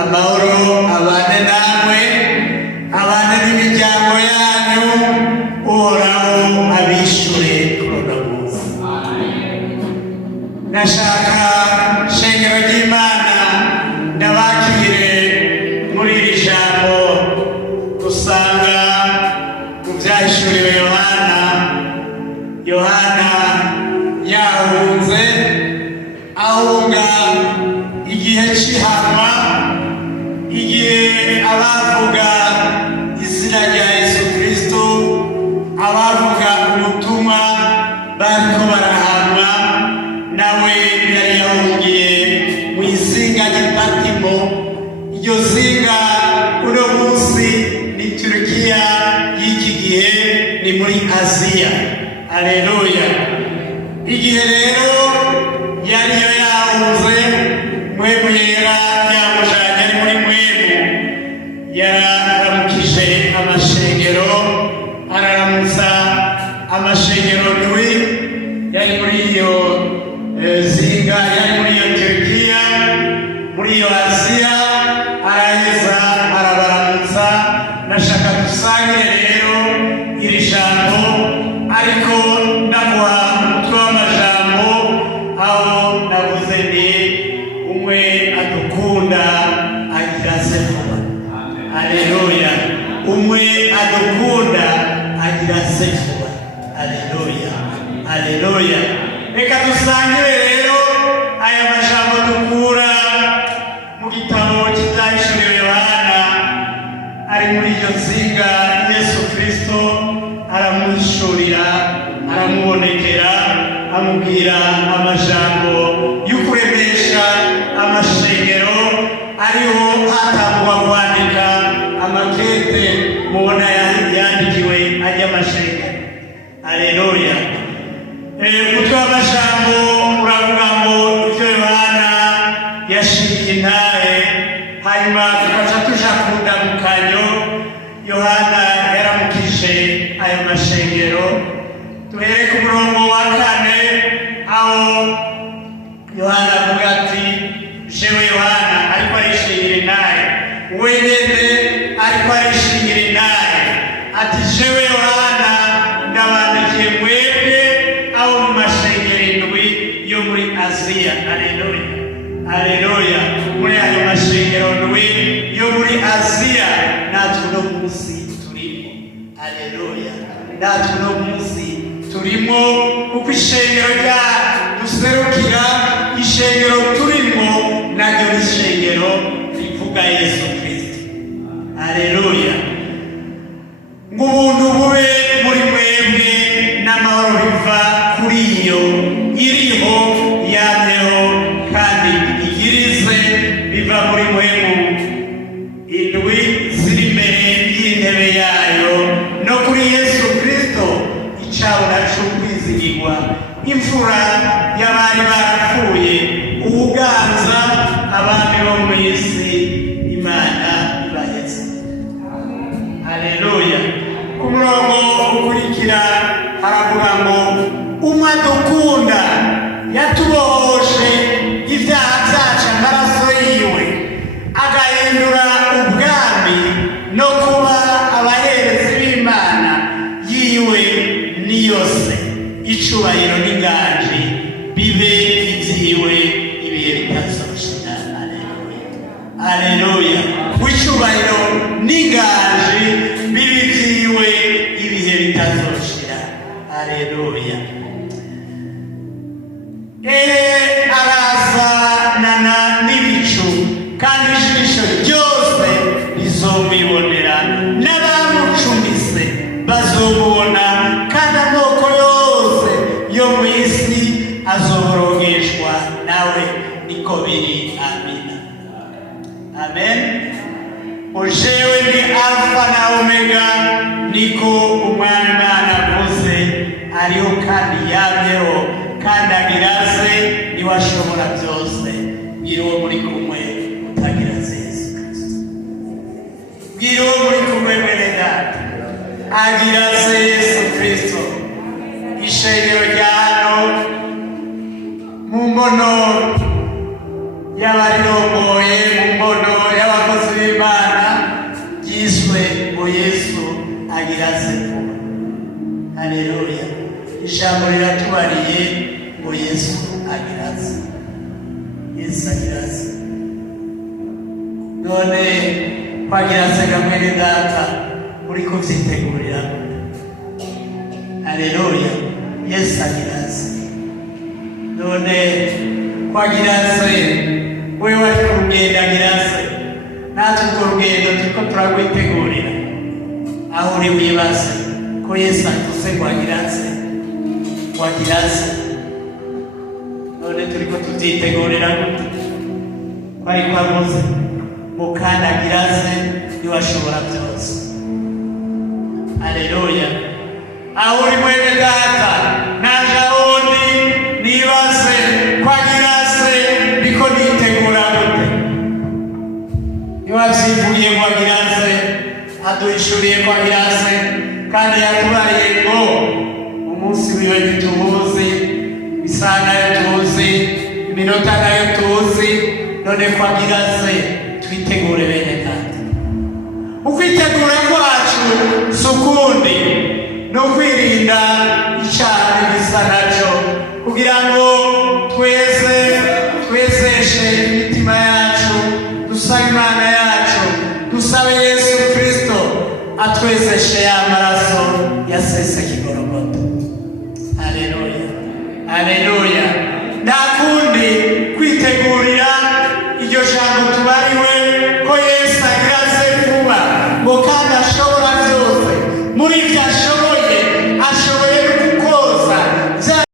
amahoro abane namwe, abane n'imiryango yanyu, uhoraho abishure kuno munsi. Ndashaka shengero ry'Imana ndabakire muri iri jambo dusanga mu vyahishuriwe Yohana yahunze ahunga igihe c'ihanwa, igihe abavuga izina rya Yesu Kristo, abavuga ubutumwa bariko barahanwa, nawe yari yahungiye mu izinga ry'Ipatimo. Iryo zinga uno munsi ni Turukiya y'iki gihe, ni muri Aziya. Haleluya. Igihe rero yariyo yahunze, mwemu yera yamujanye ari muri mwemu, yararamukije amashengero, araramutsa amashengero ndwi yari muri iyo zinga, yari muri iyo Turukiya, muri iyo Aziya, araheza arabaramutsa. Nashaka dusangire rero iri jambo, ariko ndaguha umutwe w'amajambo aho navuze ni umwe adukunda agira se vuba. Haleluya. Umwe adukunda agira se vuba. Haleluya. Haleluya. Reka dusangire rero aya majambo dukura mu gitabo cy'ibyahishuriwe Yohana, ari muri iryo zinga. Yesu Kristo aramuhishurira, aramubonekera, amubwira amajambo y'ukuremesha amashengero, ariho hatangwa kwandika amakete mubona yandikiwe ajya amashengero. Haleluya. Umutwe w'amajambo uravuga ngo ivyo Yohana yashiriye intahe, hanyuma tukaca tuja ku ndamukanyo Yohana yaramukije ayo mashengero. Tuhere ku murongo wa 4 aho Yohana avuga ati, jewe Yohana ariko arishingira intahe, wenyene ariko arishingira intahe, ati jewe Yohana ndabandikiye mwebwe abo mu mashengero indwi yo muri Aziya. Haleluya. Haleluya. Muri ayo mashengero ndwi yo muri Aziya natwe uno munsi turimo. Haleluya. Natwe uno munsi turimo, kuko ishengero rya duserukira, ishengero turimo naryo ni ishengero rivuga Yesu Kristo. Haleluya. Ngo ubuntu bube muri mwebwe n'amahoro biva kuri iyo iriho yamyeho kandi igirize, biva muri mwemu indwi ziri imbere y'intebe yayo, no kuri Yesu Kristo icabona c'ukwizigirwa, imfura y'abari barapfuye, ubuganza abami bo mu isi, Imana ibaheze. Haleluya. Ku murongo ukurikira haravuga ngo umwe adukunda yatubohoshe ibyaha byacu amaraso yiwe, agahindura ubwami no kuba abaherezi b'Imana yiwe niyose, icubahiro n'inganji bibe ivyiwe ibihe bitazoshira. Haleluya. Haleluya. W'icubahiro n'inganji bibe ivyiwe ibihe bitazoshira. Haleluya. Arazanana n'ibicu, kandi ijisho ryose rizomwibonera, n'abamucumise bazomubona, kandi amoko yose yo mu isi azoborogeshwa nawe. Niko biri. Amina. Amen. Jewe ni Alfa na Omega, niko umwami Imana avuze, ariho kandi yamyeho kandi agiraze, niwe ashobora byose. Bwira uwo muri kumwe utagira Yesu Kristo. Bwira uwo muri kumwe mwene data agiraze Yesu Kristo. Ishengero rya hano mu mbono y'abarirongoye, mu mbono ijambo riratubariye ngo Yesu agiraze. Yesu agiraze. None kwagiraze gamwene data uri kuvyitegurira. Haleluya. Yesu agiraze. None kwagiraze wewe wari kurugenda agiraze. Natwe urwo rugendo turiko turagwitegurira. Aho uri wibaze ko Yesu atuse kwagiraze. Kwagiraze. None turiko tuvyitegurira gute? Kwari kwavuze mukandagiraze niwashobora byose. Haleluya. Aho uri mwene data naja undi nibaze kwagiraze biko nitegura gute? Niwavyivuye kwagiraze aduhishuriye kwagiraze kandi yatubariye ngo umunsi wiwe ntituwuzi, isaha nayo tuzi, iminota nayo tuzi. None kwagiraze twitegure bene data. Ukwitegura kwacu sukundi no kwirinda icyaha gisa nacyo kugira ngo twezeshe imitima yacu, dusabe Imana yacu, dusabe Yesu Kristo atwezeshe ya maraso yaseseka i Golgotha. Haleluya. Haleluya.